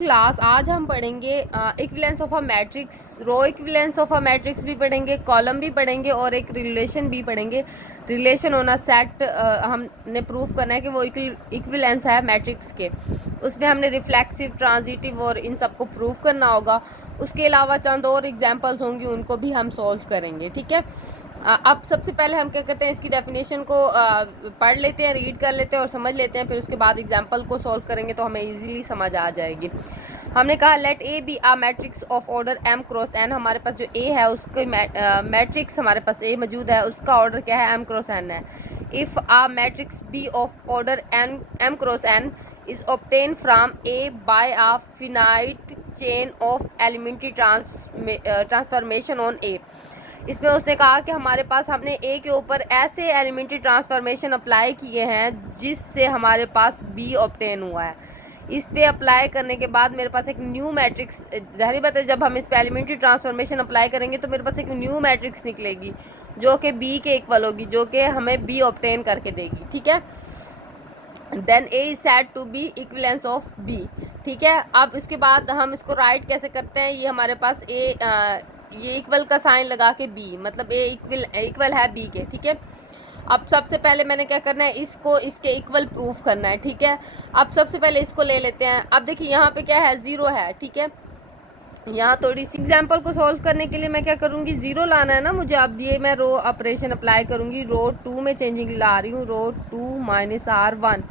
Class आज हम पढ़ेंगे equivalence of a matrix, row equivalence of a matrix भी पढ़ेंगे, कॉलम भी पढ़ेंगे और एक रिलेशन भी पढ़ेंगे। रिलेशन होना सेट हमने प्रूफ करना है कि वो इक्विवेलेंस है मैट्रिक्स के। उसमें हमने रिफ्लेक्सिव, ट्रांजिटिव और इन सबको प्रूफ करना होगा। उसके अलावा चंद और एग्जांपल्स होंगी, उनको भी हम सॉल्व करेंगे। ठीक है, अब सबसे पहले हम क्या करते हैं, इसकी डेफिनेशन को पढ़ लेते हैं, रीड कर लेते हैं और समझ लेते हैं। फिर उसके बाद एग्जांपल को सॉल्व करेंगे तो हमें इजीली समझ आ जाएगी। हमने कहा let A be a matrix of order m cross n। हमारे पास जो a है उसके मैट्रिक्स हमारे पास a मौजूद है, उसका ऑर्डर क्या है, m क्रॉस n है। If a matrix b of order n m cross n is obtained from a by a finite chain of elementary transformation on a। इसमें उसने कहा कि हमारे पास हमने ए के ऊपर ऐसे एलिमेंट्री ट्रांसफॉर्मेशन अप्लाई किए हैं जिससे हमारे पास बी ऑब्टेन हुआ है। इस पे अप्लाई करने के बाद मेरे पास एक न्यू मैट्रिक्स, ज़ाहिर बात है जब हम इस पे एलिमेंट्री ट्रांसफॉर्मेशन अप्लाई करेंगे तो मेरे पास एक न्यू मैट्रिक्स निकलेगी जो कि बी के इक्वल होगी, जो कि हमें बी ऑब्टेन करके देगी। ठीक है, then A is said to be equivalence of B. ठीक है, अब इसके बाद हम इसको राइट कैसे करते हैं, ये हमारे पास ये इक्वल का साइन लगा के बी, मतलब ए इक्वल है बी के। ठीक है, अब सबसे पहले मैंने क्या करना है, इसको इसके इक्वल प्रूफ करना है। ठीक है, अब सबसे पहले इसको ले लेते हैं। अब देखिए यहाँ पे क्या है, ज़ीरो है। ठीक है, यहाँ थोड़ी सी एग्जाम्पल को सॉल्व करने के लिए मैं क्या करूँगी, ज़ीरो लाना है ना मुझे। अब ये मैं रो ऑपरेशन अप्लाई करूँगी, रो 2 में चेंजिंग ला रही हूँ, रो 2 माइनस R1।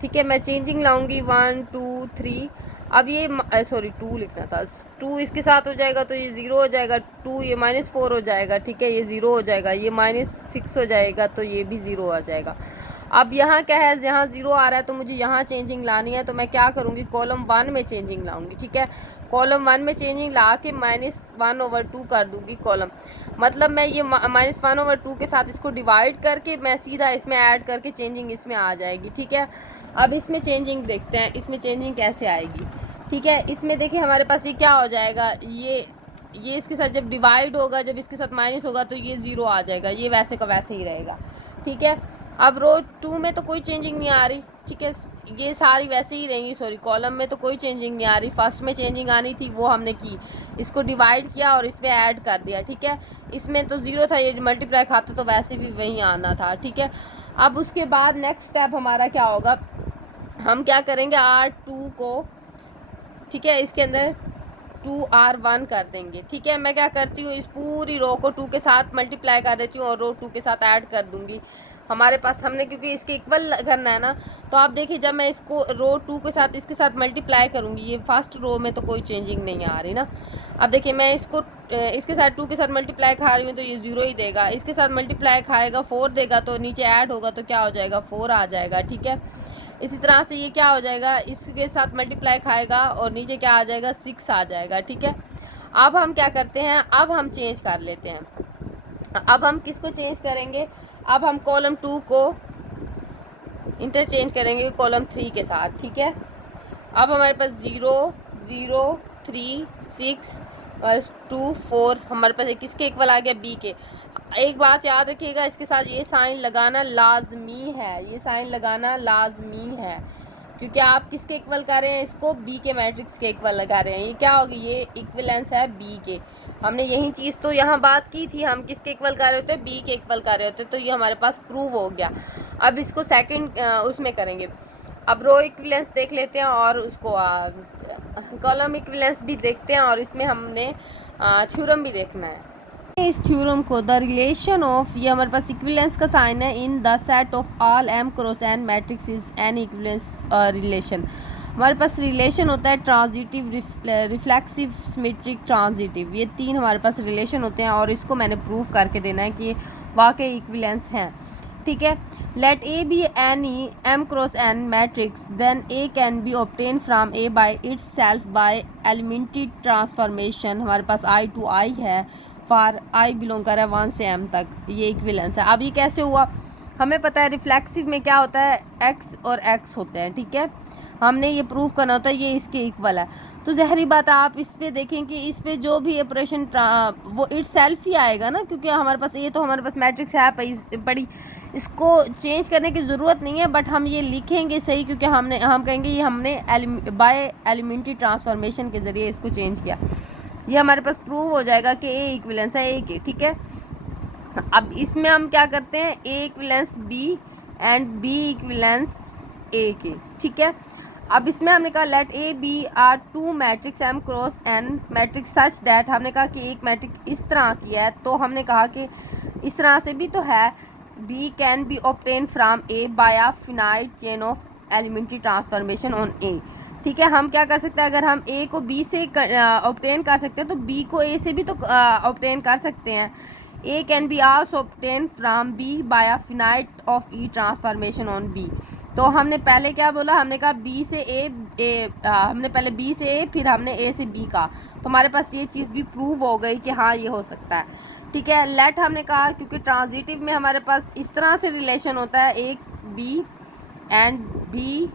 ठीक है, मैं चेंजिंग लाऊंगी 1 2 3। अब ये सॉरी 2 लिखना था, 2 इसके साथ हो जाएगा तो ये 0 हो जाएगा, 2 ये -4 हो जाएगा। ठीक है, ये 0 हो जाएगा, ये -6 हो जाएगा तो ये भी 0 आ जाएगा। अब यहाँ क्या है, यहाँ 0 आ रहा है तो मुझे यहाँ चेंजिंग लानी है, तो मैं क्या करूँगी, कॉलम 1 में चेंजिंग लाऊंगी। ठीक है, कॉलम 1 में चेंजिंग ला के -1/2 कर दूँगी कॉलम, मतलब मैं ये -1/2 के साथ इसको डिवाइड करके मैं सीधा इसमें ऐड करके चेंजिंग इसमें आ जाएगी। ठीक है, अब इसमें चेंजिंग देखते हैं, इसमें चेंजिंग कैसे आएगी। ठीक है, इसमें देखिए हमारे पास ये क्या हो जाएगा, ये इसके साथ जब डिवाइड होगा, जब इसके साथ माइनस होगा तो ये 0 आ जाएगा, ये वैसे का वैसे ही रहेगा। ठीक है, अब रो 2 में तो कोई चेंजिंग नहीं आ रही। ठीक है, ये सारी वैसे ही रहेंगी, सॉरी कॉलम में तो कोई चेंजिंग नहीं आ रही। फर्स्ट में चेंजिंग आनी थी वो हमने की, इसको डिवाइड किया और इसमें ऐड कर दिया। ठीक है, इसमें तो 0 था, ये मल्टीप्लाई खाता तो वैसे भी वहीं आना था। ठीक है, अब उसके बाद नेक्स्ट स्टेप हमारा क्या होगा, हम क्या करेंगे, R2 को, ठीक है, इसके अंदर 2R1 कर देंगे। ठीक है, मैं क्या करती हूँ, इस पूरी रो को 2 के साथ मल्टीप्लाई कर देती हूँ और रो 2 के साथ ऐड कर दूँगी। हमारे पास हमने क्योंकि इसके इक्वल करना है ना, तो आप देखिए जब मैं इसको रो 2 के साथ इसके साथ मल्टीप्लाई करूँगी, ये फर्स्ट रो में तो कोई चेंजिंग नहीं आ रही ना। अब देखिए मैं इसको इसके साथ 2 के साथ मल्टीप्लाई खा रही हूँ तो ये 0 ही देगा, इसके साथ मल्टीप्लाई खाएगा 4 देगा, तो नीचे ऐड होगा तो क्या हो जाएगा, 4 आ जाएगा। ठीक है, इसी तरह से ये क्या हो जाएगा, इसके साथ मल्टीप्लाई खाएगा और नीचे क्या आ जाएगा, 6 आ जाएगा। ठीक है, अब हम क्या करते हैं, अब हम चेंज कर लेते हैं। अब हम किसको चेंज करेंगे, अब हम कॉलम 2 को इंटरचेंज करेंगे कॉलम 3 के साथ। ठीक है, अब हमारे पास 0 0 3 6 और 2 4 हमारे पास किसके इक्वल आ गया, बी के। एक बात याद रखिएगा, इसके साथ ये साइन लगाना लाजमी है, ये साइन लगाना लाजमी है, क्योंकि आप किसके इक्वल कर रहे हैं, इसको बी के मैट्रिक्स के इक्वल लगा रहे हैं। ये क्या होगी, ये इक्विवेलेंस है बी के। हमने यही चीज़ तो यहाँ बात की थी, हम किसके इक्वल कर रहे होते, बी के इक्वल कर रहे होते, तो ये हमारे पास प्रूव हो गया। अब इसको सेकंड उसमें करेंगे। अब रो इक्विवेलेंस देख लेते हैं और उसको कॉलम इक्विवेलेंस भी देखते हैं, और इसमें हमने थ्योरम भी देखना है। इस थ्योरम को द रिलेशन ऑफ, ये हमारे पास इक्विवेलेंस का साइन है, in the set of all m cross n matrix is an equivalence relation. हमारे पास रिलेशन होता है ट्रांजिटिव, रिफ्लेक्सिव, सिमेट्रिक, ट्रांजिटिव, ये 3 हमारे पास रिलेशन होते हैं और इसको मैंने प्रूव करके देना है कि वाकई इक्विवेलेंस हैं। ठीक है, let A be any m cross n matrix, then A can be obtain from A by itself by elementary transformation. हमारे पास I to I है, फॉर I बिलोंग कर रहा है 1 से m तक, ये इक्विवेलेंस है। अब ये कैसे हुआ, हमें पता है रिफ्लेक्सिव में क्या होता है, x और x होते हैं। ठीक है, हमने ये प्रूफ करना होता है ये इसके इक्वल है, तो ज़हरी बात है आप इस पे देखें कि इस पे जो भी ऑपरेशन वो इट सेल्फ ही आएगा ना, क्योंकि हमारे पास ये तो हमारे पास मैट्रिक्स है पड़ी, इसको चेंज करने की ज़रूरत नहीं है, बट हम ये लिखेंगे सही, क्योंकि हम कहेंगे ये हमने बाय एलिमेंट्री ट्रांसफॉर्मेशन के ज़रिए इसको चेंज किया। ये हमारे पास प्रूव हो जाएगा कि ए इक्विवेलेंस है ए के, ठीक है। अब इसमें हम क्या करते हैं, A equivalence B and B equivalence A के, ठीक है। अब इसमें हमने कहा let A B are two matrix M cross N matrix such that, हमने कहा कि एक मैट्रिक्स इस तरह की है, तो हमने कहा कि इस तरह से भी तो है, B can be obtain from A by a finite chain of elementary transformation on A, ठीक है। हम क्या कर सकते हैं, अगर हम ए को बी से ऑब्टेन कर सकते हैं तो बी को ए से भी तो ऑब्टेन कर सकते हैं। A can be also obtain from B by a finite of E transformation on B. तो हमने पहले क्या बोला, हमने कहा बी से हमने पहले बी से ए, फिर हमने ए से बी का, तो हमारे पास ये चीज़ भी प्रूव हो गई कि हाँ ये हो सकता है, ठीक है। लेट हमने कहा क्योंकि ट्रांजिटिव में हमारे पास इस तरह से रिलेशन होता है, एक बी एंड बी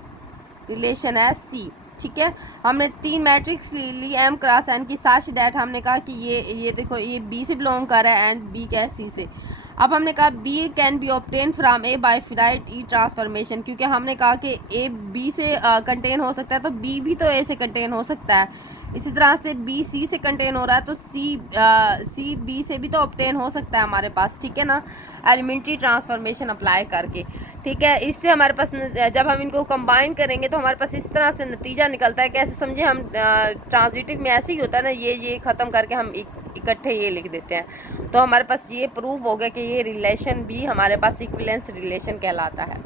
रिलेशन है सी, ठीक है। हमने 3 मैट्रिक्स ली एम क्रॉस एन की, सच दैट हमने कहा कि ये देखो ये बी से बिलोंग कर रहा है एंड बी क्या है सी से। अब हमने कहा B can be obtain from A by finite E transformation, क्योंकि हमने कहा कि ए बी से कंटेन हो सकता है, तो बी भी तो ए से कंटेन हो सकता है। इसी तरह से बी सी से कंटेन हो रहा है, तो सी बी से भी तो ऑब्टेन हो सकता है हमारे पास, ठीक है ना, एलिमेंट्री ट्रांसफॉर्मेशन अप्लाई करके, ठीक है। इससे हमारे पास जब हम इनको कंबाइन करेंगे तो हमारे पास इस तरह से नतीजा निकलता है। कैसे समझे, हम ट्रांजिटिव में ऐसे ही होता है ना, ये ख़त्म करके हम इकट्ठे ये लिख देते हैं, तो हमारे पास ये प्रूव हो गया कि ये रिलेशन भी हमारे पास इक्विवेलेंस रिलेशन कहलाता है।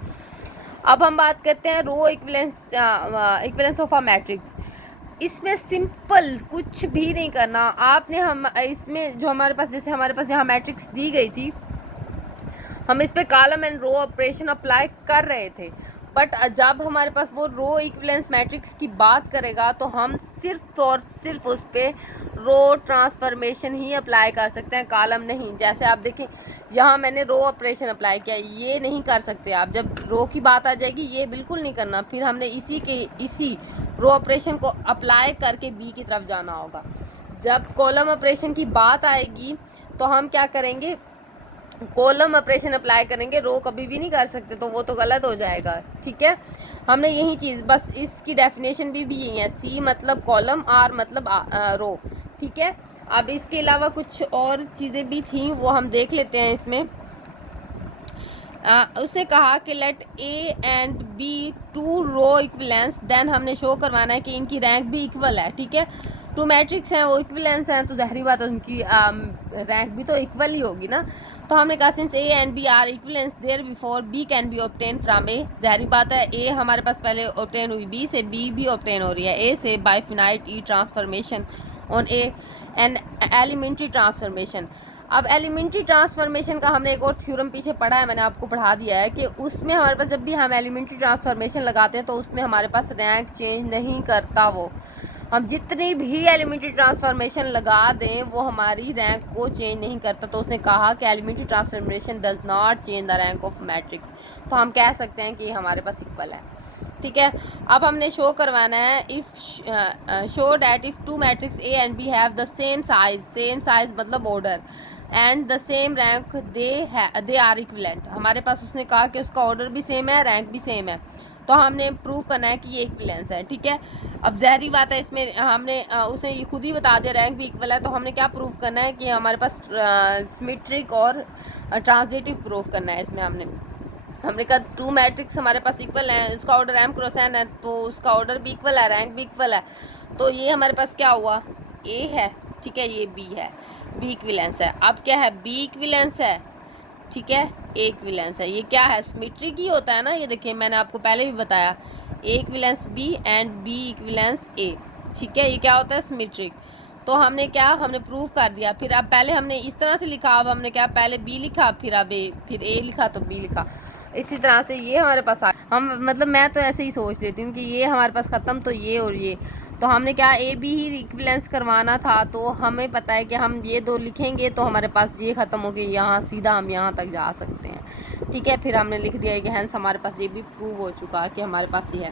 अब हम बात करते हैं रो इक्विवेलेंस ऑफ अ मैट्रिक्स। इसमें सिंपल कुछ भी नहीं करना आपने, हम इसमें जो हमारे पास, जैसे हमारे पास यहाँ मैट्रिक्स दी गई थी, हम इस पर column and row operation apply कर रहे थे, बट जब हमारे पास वो रो इक्विवेलेंस मैट्रिक्स की बात करेगा तो हम सिर्फ और सिर्फ उस पर रो ट्रांसफॉर्मेशन ही अप्लाई कर सकते हैं, कॉलम नहीं। जैसे आप देखें यहाँ मैंने रो ऑपरेशन अप्लाई किया, ये नहीं कर सकते आप, जब रो की बात आ जाएगी ये बिल्कुल नहीं करना, फिर हमने इसी रो ऑपरेशन को अप्लाई करके बी की तरफ जाना होगा। जब कॉलम ऑपरेशन की बात आएगी तो हम क्या करेंगे, कॉलम ऑपरेशन अप्लाई करेंगे, रो कभी भी नहीं कर सकते, तो वो तो गलत हो जाएगा, ठीक है। हमने यही चीज़, बस इसकी डेफिनेशन भी यही है, सी मतलब कॉलम, आर मतलब रो, ठीक है। अब इसके अलावा कुछ और चीज़ें भी थी, वो हम देख लेते हैं इसमें। उसने कहा कि let A and B two row equivalence, then हमने शो करवाना है कि इनकी रैंक भी इक्वल है, ठीक है। 2 मैट्रिक्स हैं वो इक्विवेलेंस हैं, तो ज़ाहिरी बात है उनकी रैंक भी तो इक्वल ही होगी ना। तो हमने कहा since A and B are equivalence there before B can be obtain from A, ज़ाहिरी बात है ए हमारे पास पहले ऑब्टेन हुई बी से, बी भी ऑब्टेन हो रही है ए से by finite E transformation on A and elementary transformation. अब एलिमेंट्री ट्रांसफॉर्मेशन का हमने एक और थ्योरम पीछे पढ़ा है, मैंने आपको पढ़ा दिया है कि उसमें हमारे पास जब भी हम एलिमेंट्री ट्रांसफॉर्मेशन लगाते हैं तो उसमें हमारे पास रैंक चेंज नहीं करता, वो हम जितनी भी एलिमेंट्री ट्रांसफॉर्मेशन लगा दें वो हमारी रैंक को चेंज नहीं करता। तो उसने कहा कि elementary transformation does not change the rank of matrix, तो हम कह सकते हैं कि हमारे पास इक्वल है, ठीक है। अब हमने शो करवाना है if show that if 2 matrix A and B have the same size मतलब order and the same rank they are equivalent. हमारे पास उसने कहा कि उसका ऑर्डर भी सेम है, रैंक भी सेम है, तो हमने प्रूव करना है कि ये इक्विवेलेंस है, ठीक है। अब ज़ाहिरी बात है इसमें हमने उसे ये खुद ही बता दिया रैंक भी इक्वल है, तो हमने क्या प्रूव करना है कि हमारे पास सिमेट्रिक और ट्रांजिटिव प्रूव करना है। इसमें हमने कहा 2 मैट्रिक्स हमारे पास इक्वल हैं, उसका ऑर्डर एम क्रॉस एन है, तो उसका ऑर्डर भी इक्वल है, रैंक भी इक्वल है, तो ये हमारे पास क्या हुआ, ए है, ठीक है, ये बी है, बी इक्विवेलेंस है। अब क्या है, बी इक्विवेलेंस है, ठीक है, ए इक्विवेलेंस है। ये क्या है, सिमेट्रिक ही होता है ना, ये देखिए मैंने आपको पहले भी बताया, A equivalence B and B equivalence A, ठीक है, ये क्या होता है, सिमेट्रिक। तो हमने प्रूव कर दिया। फिर अब पहले हमने इस तरह से लिखा, अब हमने क्या पहले बी लिखा, फिर अब ए, फिर ए लिखा तो बी लिखा, इसी तरह से ये हमारे पास हम मतलब मैं तो ऐसे ही सोच लेती हूँ कि ये हमारे पास ख़त्म, तो ये और ये, तो हमने क्या ए बी ही इक्विवेलेंस करवाना था, तो हमें पता है कि हम ये 2 लिखेंगे तो हमारे पास ये ख़त्म हो गई, यहाँ सीधा हम यहाँ तक जा सकते हैं, ठीक है। फिर हमने लिख दिया कि हैंस हमारे पास ये भी प्रूव हो चुका कि हमारे पास ये है।